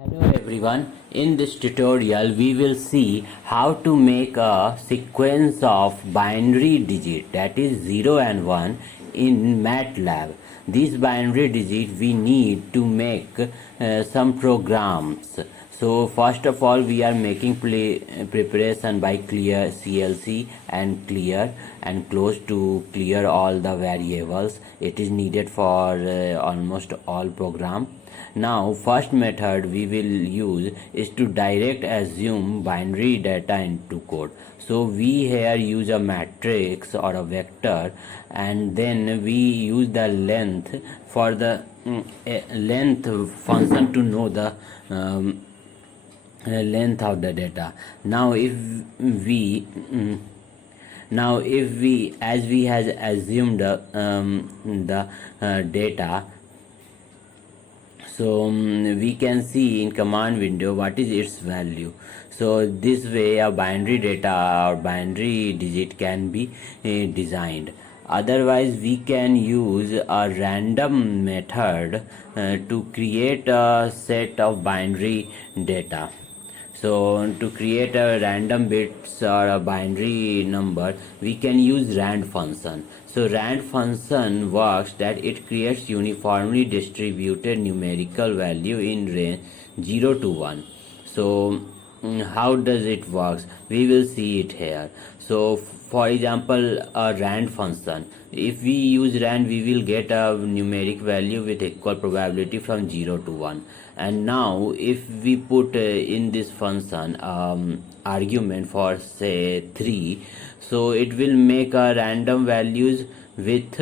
Hello everyone, in this tutorial we will see how to make a sequence of binary digit, that is 0 and 1, in MATLAB. These binary digits we need to make some programs. So first of all we are making preparation by clear CLC and clear and close to clear all the variables. It is needed for almost all program. Now first method we will use is to direct assume binary data into code. So we here use a matrix or a vector, and then we use the length for the length function to know the length of the data. Now if we as we has assumed the data, so we can see in command window what is its value. So this way a binary data or binary digit can be designed. Otherwise we can use a random method to create a set of binary data. So to create a random bits or a binary number, we can use rand function. So rand function works that it creates uniformly distributed numerical value in range 0 to 1. So how does it works? We will see it here. So for example, a rand function, if we use rand we will get a numeric value with equal probability from 0 to 1. And now if we put in this function argument for say 3, so it will make a random values with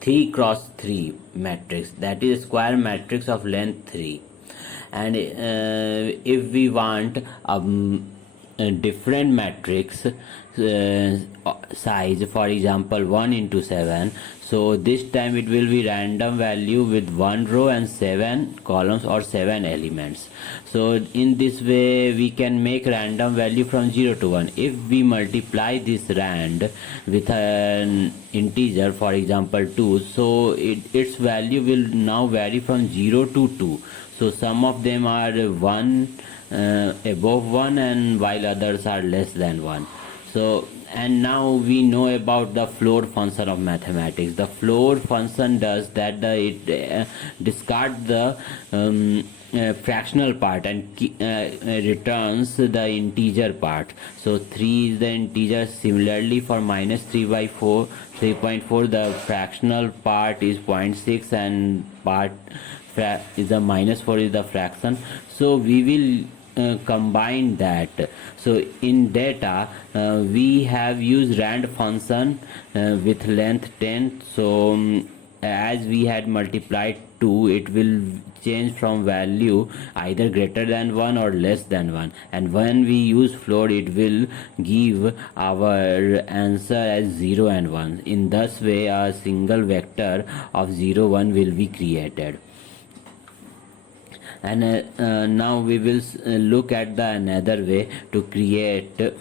3 cross 3 matrix, that is square matrix of length 3. And if we want a different matrix size, for example 1 into 7, so this time it will be random value with 1 row and 7 columns or 7 elements. So in this way we can make random value from 0 to 1. If we multiply this rand with an integer, for example 2, so its value will now vary from 0 to 2. So some of them are 1 above 1, and while others are less than 1. So and now we know about the floor function of mathematics. The floor function does that it discards the fractional part and returns the integer part. So 3 is the integer. Similarly for minus 3 by 4 3.4, the fractional part is 0.6 and part is the minus 4 is the fraction. So we will combine that. So in data we have used rand function with length 10. So as we had multiplied 2, it will change from value either greater than 1 or less than 1, and when we use float it will give our answer as 0 and 1. In this way a single vector of 0 1 will be created. And now we will look at the another way to create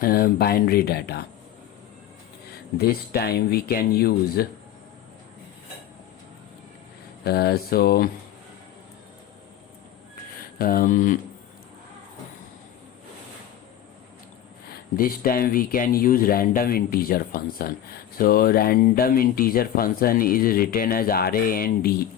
binary data. This time we can use this time we can use random integer function. So random integer function is written as randi.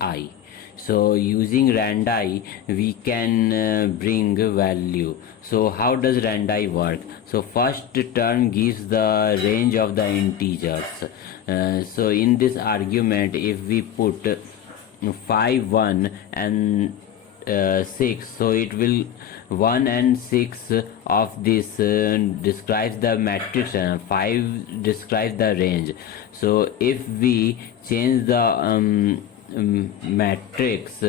So using randi we can bring value. So how does randi work? So first term gives the range of the integers. So in this argument if we put 5 1 and 6, so it will 1 and 6 of this describes the matrix and 5 describes the range. So if we change the matrix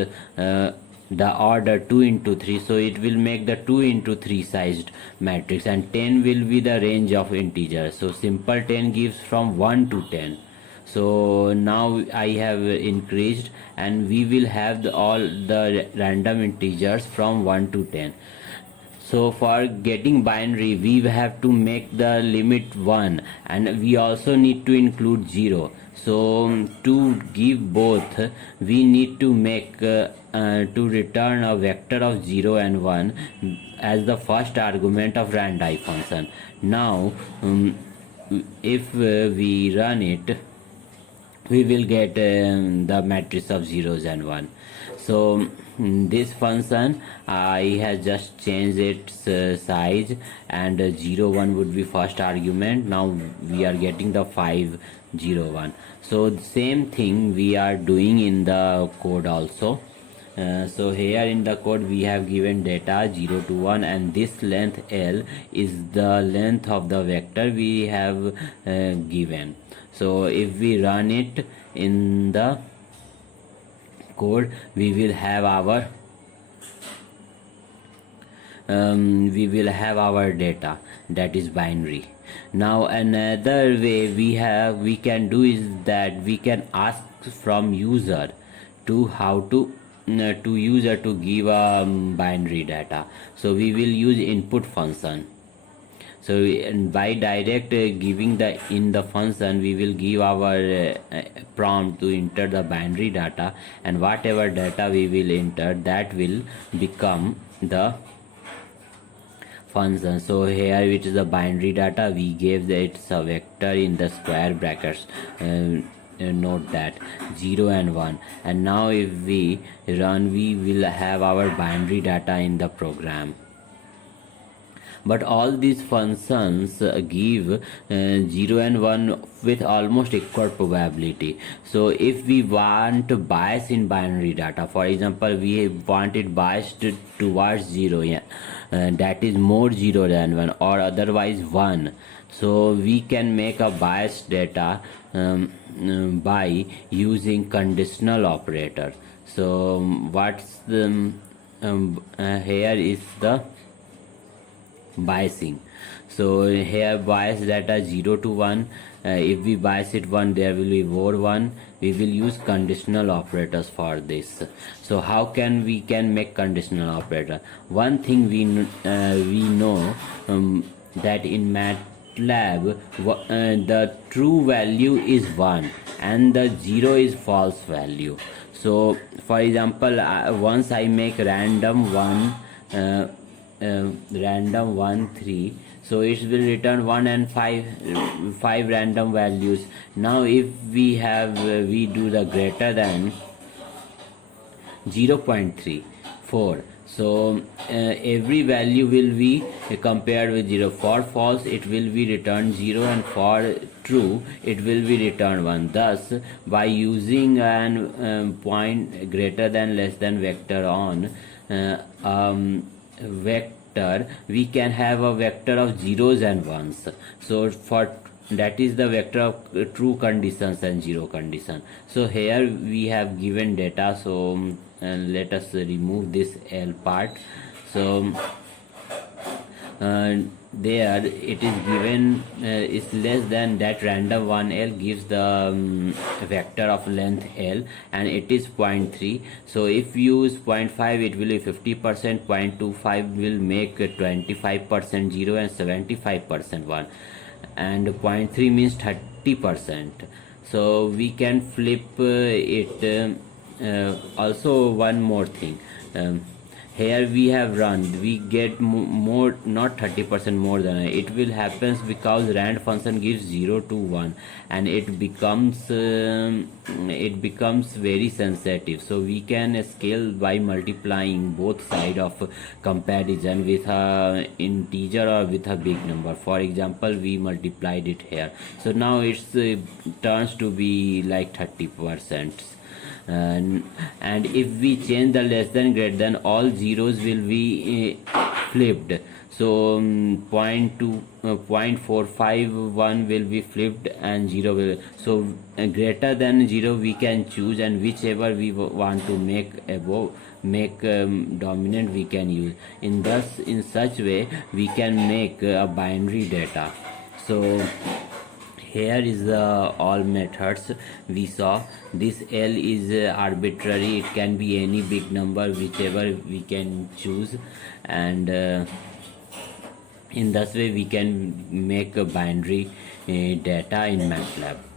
the order 2 into 3, so it will make the 2 into 3 sized matrix, and 10 will be the range of integers. So simple 10 gives from 1 to 10. So now I have increased and we will have all the random integers from 1 to 10. So for getting binary, we have to make the limit 1, and we also need to include 0. So to give both, we need to make to return a vector of 0 and 1 as the first argument of randi function. Now if we run it, we will get the matrix of zeros and 1. So this function I has just changed its size, and 0 1 would be first argument. Now we are getting the 5 0 1. So the same thing we are doing in the code also. So here in the code we have given data 0 to 1, and this length L is the length of the vector we have given. So if we run it in the code, we will have our data, that is binary. Now another way we can do is that we can ask from user to how to user to give a binary data. So we will use input function. So by direct giving in the function, we will give our prompt to enter the binary data, and whatever data we will enter, that will become the function. So here, which is the binary data, we gave it's a vector in the square brackets. Note that 0 and 1, and now if we run, we will have our binary data in the program. But all these functions give 0 and 1 with almost equal probability. So if we want bias in binary data, for example, we want it biased towards 0, that is more 0 than 1, or otherwise 1. So we can make a biased data by using conditional operator. So what's the here is the biasing. So here bias data 0 to 1. If we bias it 1, there will be more 1. We will use conditional operators for this. So how can we make conditional operator? One thing we know that in MATLAB the true value is 1 and the 0 is false value. So for example, once I make random 1 3, so it will return 1 and 5 random values. Now if we do the greater than 0.34, so every value will be compared with 0. For false it will be returned 0, and for true it will be returned 1. Thus by using an point greater than less than vector on vector, we can have a vector of zeros and ones. So for that is the vector of true conditions and zero condition. So here we have given data. So let us remove this L part. So there it is given is less than that random 1L gives the vector of length L, and it is 0.3. so if you use 0.5 it will be 50%, 0.25 will make 25% 0 and 75% 1, and 0.3 means 30%. So we can flip it. Also one more thing, here we have run, we get more, not 30% more than it will happens because rand function gives 0 to 1, and it becomes very sensitive. So we can scale by multiplying both side of comparison with a integer or with a big number. For example, we multiplied it here, so now it's turns to be like 30%. And if we change the less than greater than, all zeros will be flipped. So 0.451 will be flipped and 0 will, so greater than 0 we can choose, and whichever we want to make above, dominant we can use. In such way we can make a binary data. So here is all methods we saw. This L is arbitrary, it can be any big number whichever we can choose, and In this way we can make a binary data in MATLAB.